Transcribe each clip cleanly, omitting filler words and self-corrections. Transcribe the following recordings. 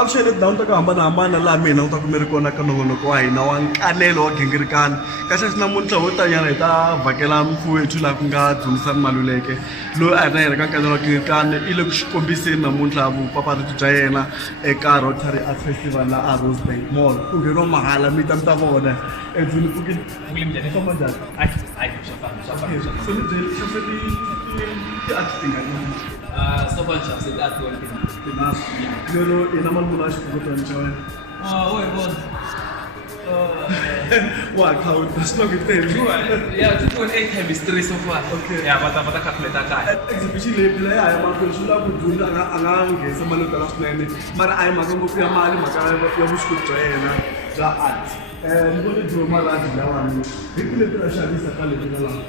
avuxeni tindhawu ta ku hambanahambana laha mina u ta kumeri kona ka nongonoko wa hina wa nkanelo wa gingirikani kahle namuntlha ho tanyana hi ta vhakela mfuwo wethu laha ku nga Dzungisani Maluleke loyi a hi na yena ka nkanelo wa gingirikani i le ku xi kombiseni namuntlha vupapariti bya yena eka Rotary Art Festival laha a Rosebank Mall ku ngheniwa mahala mi ta vona endlwini pfukile famba njhani so ni byeli xafeti ti-art tingani So far, I've said that's one thing. lero i na mali muni a xibukutani xa wena Oh, wait, one. wa akhawunti swi loko tele Yeah, 2.8 times 3 so far. Okay. Yeah, but I'm calculate that. exhibition leyi phela ya ha ya mahlweni swi lava ku June a nga nghenisa mali yo tala swinene mara a hi mhaka ngopfu ya mali mhaka ya vuswikoti bya yena bya art ni vone Joe Maradi lawani hi ku leti ra xavisa ka leti na lawa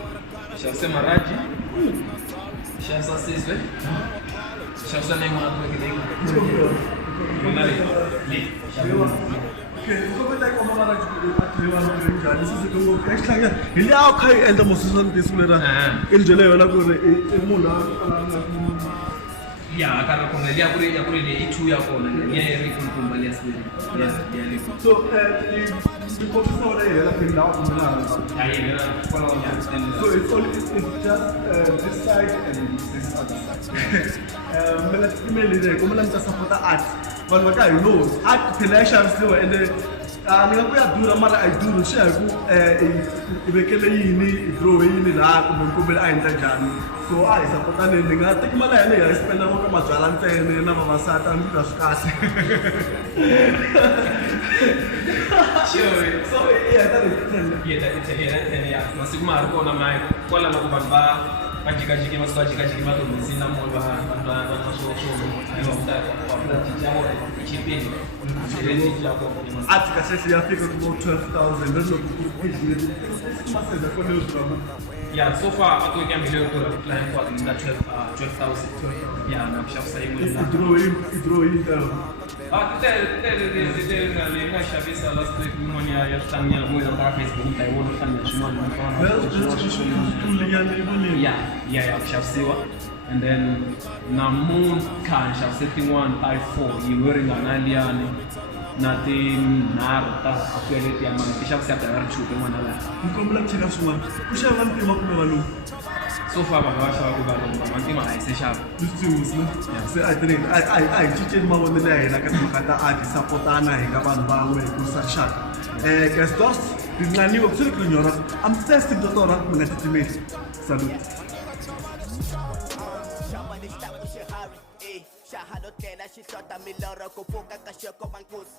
Shall say Maraji? Shall say Siswe? Shall say Name of the hi le a kha yi endla masosantisi lera i ni byele yona ku ri i munhu Yeah, I can't remember. Yeah, put it in 2 years old. Yeah, every company has it. Yeah, so tikhofisa wena yi hela kwini lawa kumbe laha so it's just this side and this other side mina tipimeli leyi ku mila mi ta sapota art vanhu va ka hi lo art phela ya xavisiwa ende ni nga ku ya durha mara a yi durhi swi ya hi ku i vekele yini i dirowe yini laha kumbe nkombele a endla njhani so a hi sapotani ni nga teki mali ya leyi hi spenda ngopfu mabyala ntsene na vavasati a ni ta swi kahle Sure. so yeah that is Yeah. Masiku mara kona mai kwala na kubamba bajikajiki masibajikajiki matomisi na moyo ba so ayo mtaka kwa tijamo chipeni chipeni yako art kahle siyafika ku 12,000 bese ku maseza kone uzwa Yeah, so far I can be able to plan for that 12,000. Yeah, I'm sure saying with that. idrowi Lenga shabisa last week mmoja ya tania mwezi wa Facebook mtaiona fanya shumani yeah, shafsiwa and then namun kan shafseti one I4 you wearing an alien nothing narta akweleti ya mama kisha kusaka ya chupe mwana la nkombela kuthina swin'wana ku xava ntima kumbe valungu so far bavasha kubalomba mantima ayiseshapa isitsingisi se a hi cinceni mavonelo ya hina ka timhaka ta art hi sapotana hi nga vanhu van'we hi kurisa rixaka Gestos rinqaniwe ku swi ri nyora am test doctora mi nga titimeli salut Shahadotena xisota milorho ku pfuka ka xoko mankusi